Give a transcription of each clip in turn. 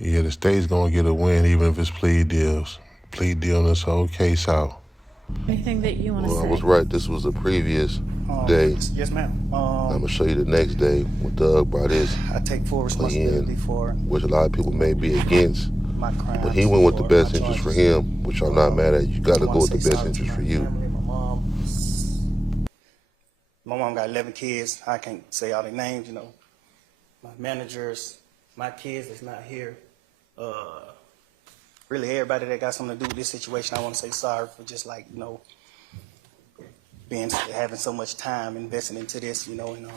Yeah, the state's gonna get a win even if it's plea deals. Plea deal this whole case out. Anything that you want to Well, I say? was right. This was the previous day. Yes, ma'am. I'm gonna show you the next day when Doug brought his I take full plea responsibility in, for which a lot of people may be against. my crimes. But he went with the for best my interest for charges. him, which I'm not mad at. You got I to wanna go with the say best sorry to interest my for you. family, my mom. My mom got 11 kids. I can't say all their names, you know. My managers, my kids that's not here. Really everybody that got something to do with this situation, I want to say sorry for just like, you know, having so much time investing into this, you know, and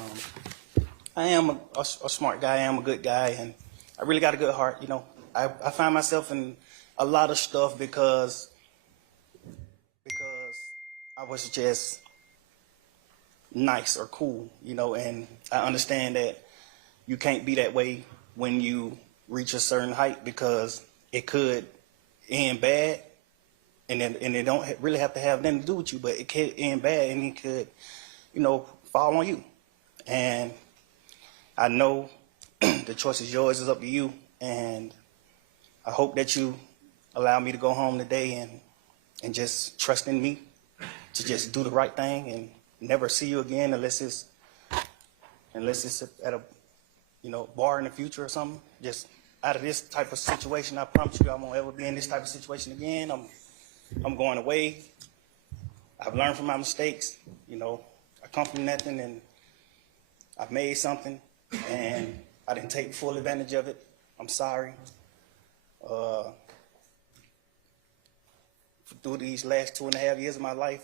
I am a smart guy, I am a good guy, and I really got a good heart, you know. I find myself in a lot of stuff because I was just nice or cool, you know, and I understand that you can't be that way when you reach a certain height because it could end bad, and it don't really have to have nothing to do with you, but it could end bad and it could, you know, fall on you. And I know the choice is yours, it's up to you, and I hope that you allow me to go home today and just trust in me to just do the right thing and never see you again unless it's at a, you know, bar in the future or something. Just out of this type of situation, I promise you I won't ever be in this type of situation again. I'm going away. I've learned from my mistakes. You know, I come from nothing and I've made something and I didn't take full advantage of it. I'm sorry. Through these last 2.5 years of my life,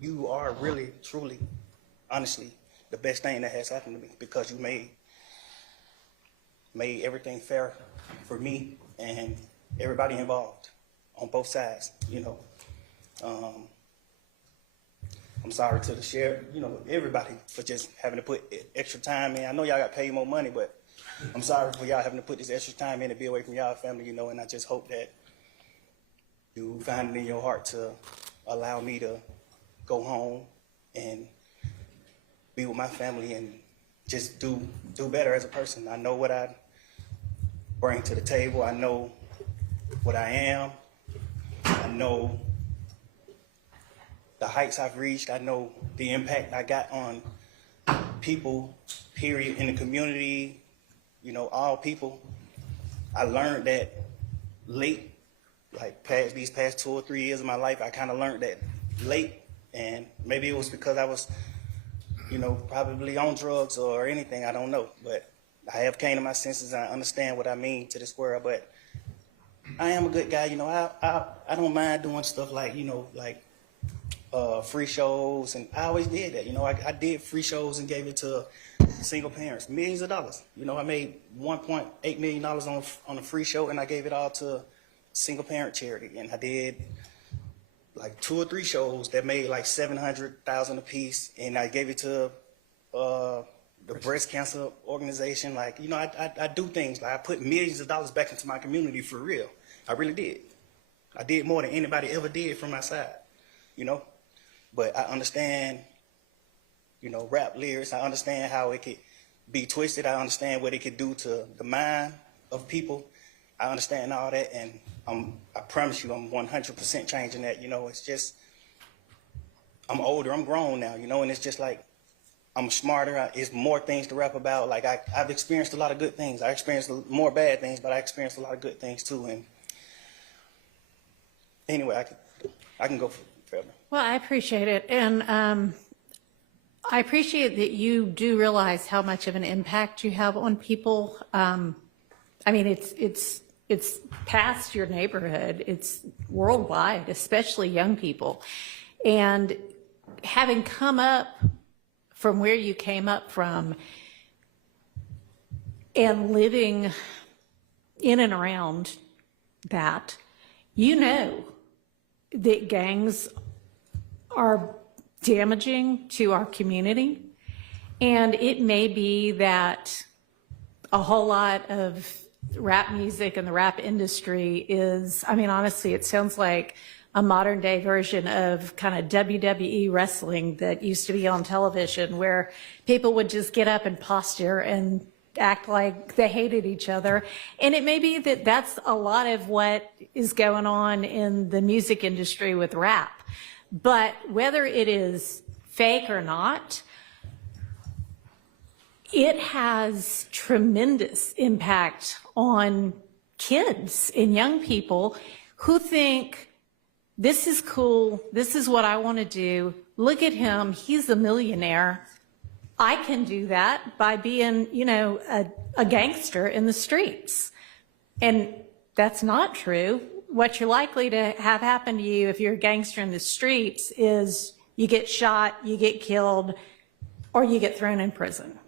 you are really, truly, honestly, the best thing that has happened to me because you made everything fair for me and everybody involved on both sides, you know. I'm sorry to the sheriff, you know, everybody for just having to put extra time in. I know y'all got paid more money, but I'm sorry for y'all having to put this extra time in to be away from y'all family, you know, and I just hope that you find it in your heart to allow me to go home and be with my family and just do better as a person. I know what I bring to the table. I know what I am. I know the heights I've reached. I know the impact I got on people, period, in the community, you know, all people. I learned that late, like these past 2 or 3 years of my life, I kind of learned that late, and maybe it was because I was, you know, probably on drugs or anything, I don't know, but I have came to my senses and I understand what I mean to this world. But I am a good guy, you know. I don't mind doing stuff like, you know, like free shows, and I always did that, you know. I did free shows and gave it to single parents, millions of dollars. You know, I made $1.8 million on a free show, and I gave it all to single parent charity, and I did like 2 or 3 shows that made like $700,000 a piece, and I gave it to the breast cancer organization. Like, you know, I do things like I put millions of dollars back into my community for real. I really did. I did more than anybody ever did from my side, you know. But I understand, you know, rap lyrics. I understand how it could be twisted. I understand what it could do to the mind of people. I understand all that, and I promise you I'm 100% changing that, you know. It's just, I'm older, I'm grown now, you know, and it's just like, I'm smarter, it's more things to rap about. Like, I've experienced a lot of good things. I experienced more bad things, but I experienced a lot of good things too. And anyway, I can go forever. Well, I appreciate it. And I appreciate that you do realize how much of an impact you have on people. I mean, it's past your neighborhood. It's worldwide, especially young people. And having come up from where you came up from and living in and around that, you know that gangs are damaging to our community. And it may be that a whole lot of rap music and the rap industry is, I mean, honestly, it sounds like a modern day version of kind of WWE wrestling that used to be on television, where people would just get up and posture and act like they hated each other. And it may be that that's a lot of what is going on in the music industry with rap. But whether it is fake or not, it has tremendous impact on kids and young people who think, this is cool, this is what I want to do. Look at him, he's a millionaire. I can do that by being, you know, a gangster in the streets. And that's not true. What you're likely to have happen to you if you're a gangster in the streets is you get shot, you get killed, or you get thrown in prison.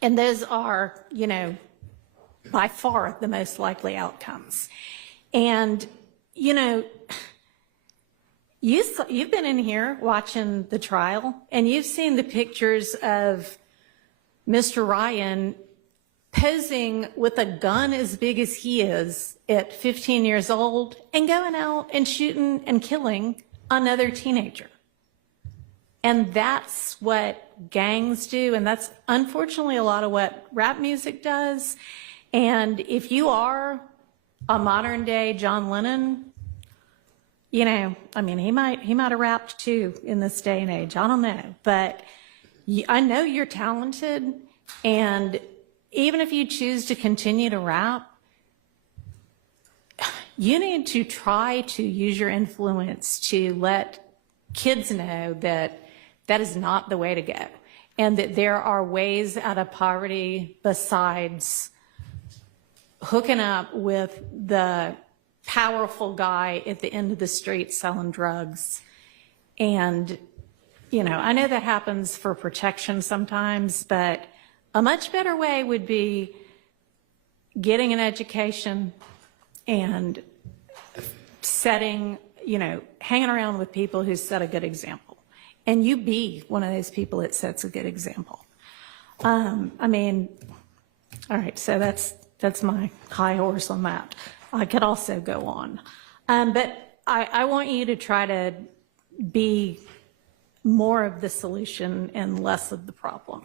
And those are, you know, by far the most likely outcomes. And, you know, you've been in here watching the trial, and you've seen the pictures of Mr. Ryan posing with a gun as big as he is at 15 years old and going out and shooting and killing another teenager. And that's what gangs do, and that's unfortunately a lot of what rap music does. And if you are a modern day John Lennon, you know, I mean, he might have rapped too in this day and age. I don't know, but I know you're talented, and even if you choose to continue to rap, you need to try to use your influence to let kids know that that is not the way to go, and that there are ways out of poverty besides hooking up with the powerful guy at the end of the street selling drugs. And, you know, I know that happens for protection sometimes, but a much better way would be getting an education and setting, you know, hanging around with people who set a good example. And you be one of those people that sets a good example. I mean, all right, so that's my high horse on that. I could also go on. But I want you to try to be more of the solution and less of the problem.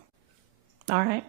All right?